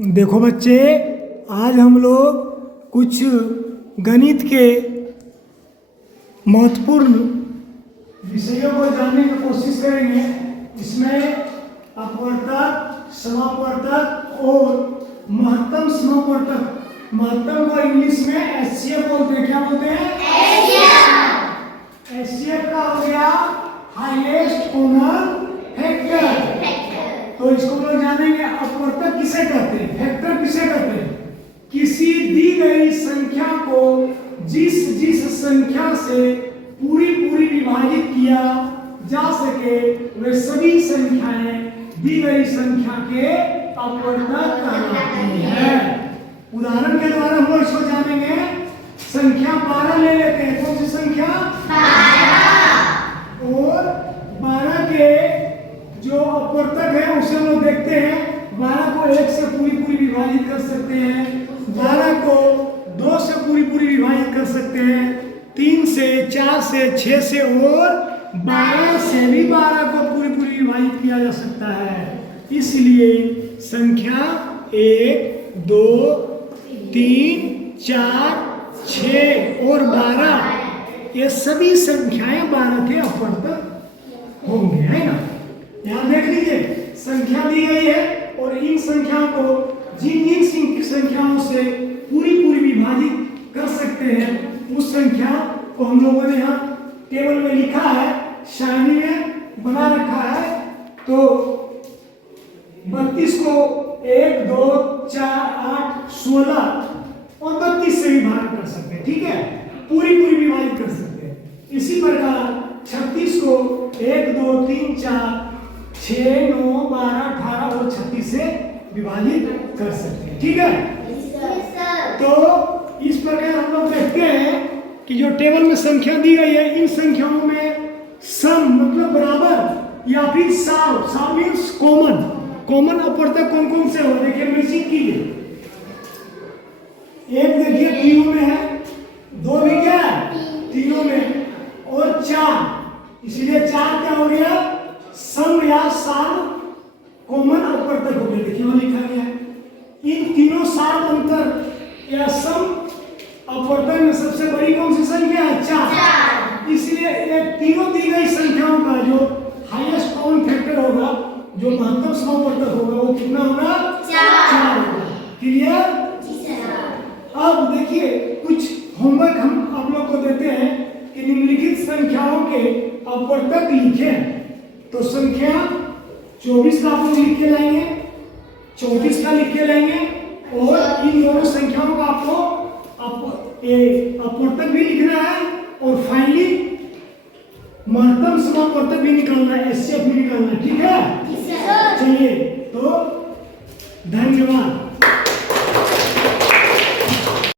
देखो बच्चे, आज हम लोग कुछ गणित के महत्वपूर्ण विषयों को जानने की कोशिश करेंगे। इसमें अपवर्तक, समापवर्तक और महत्तम समापवर्तक। महत्तम को इंग्लिश में एचसीएफ बोलते हैं। क्या बोलते हैं? एचसीएफ का हो गया हाईएस्ट कॉमन फैक्टर। तो इसको लोग जानेंगे अपवर्तक किसे कहते हैं, फैक्टर किसे कहते हैं। किसी दी गई संख्या को जिस संख्या से पूरी विभाजित किया जा सके वे सभी संख्याएं दी गई संख्या के अपवर्तक कहलाती है। उदाहरण के द्वारा हम लोग इसको जानेंगे। संख्या 12 ले लेते हैं। कौन सी संख्या? 12। और 12 के जो अपवर्तक है उसे हम लोग देखते हैं। 12 को 1 से पूरी विभाजित कर सकते हैं, 12 को 2 से पूरी विभाजित कर सकते हैं, 3 से, 4 से, 6 से और 12 से भी 12 को पूरी विभाजित किया जा सकता है। इसलिए संख्या 1, 2, 3, 4, 6 और 12 ये सभी संख्याएं 12 के अपवर्तक होंगे, है ना। यहाँ देख लीजिए, संख्या दी गई है और इन संख्याओं को जिन संख्याओं से पूरी विभाजित कर सकते हैं उस संख्या को हम लोगों ने यहाँ टेबल में लिखा है, शायरी में बना रखा है। तो 32 को 1, 2, 4, 8, 16 और 32 से भी भाग कर सकते हैं, ठीक है। पूरी विभाजित कर सकते हैं। इसी प्रकार 36 को 1, 2, 3, 4, 6, 9, 12, 18 और 36 से विभाजित कर सकते हैं, ठीक है। तो इस प्रकार हम लोग देखते हैं कि जो टेबल में संख्या दी गई है, इन संख्याओं में सम मतलब बराबर या फिर साव मीन्स कॉमन अपवर्तक कौन कौन से हो, देखिए मैचिंग कीजिए। एक देखिए तीनों में है, 2 भी क्या है तीनों में, और 4, इसलिए 4 क्या हो गया? सम या साव कॉमन अपवर्तक हो गया। देखिए वहां लिखा गया है। इन तीनों साव अंतर या सम अपवर्तक में सबसे बड़ी कौन सी संख्या है? 4। इसलिए ये तीनों दी गई संख्याओं का जो हाईएस्ट कॉमन फैक्टर होगा, जो महत्तम समापवर्तक होगा, वो कितना होगा? 4 होगा। क्लियर? अब देखिए कुछ होमवर्क हम आप लोग को देते हैं कि निम्नलिखित संख्याओं के अपवर्तक लिखें। तो संख्या 24 का आप लोग लिख के लाएंगे, 34 का लिख के लाएंगे और इन दोनों संख्याओं का आपको अपवर्तक भी लिखना है और फाइनली महत्तम समापवर्तक भी निकालना है, एचसीएफ भी निकालना है, ठीक है। चलिए, तो धन्यवाद।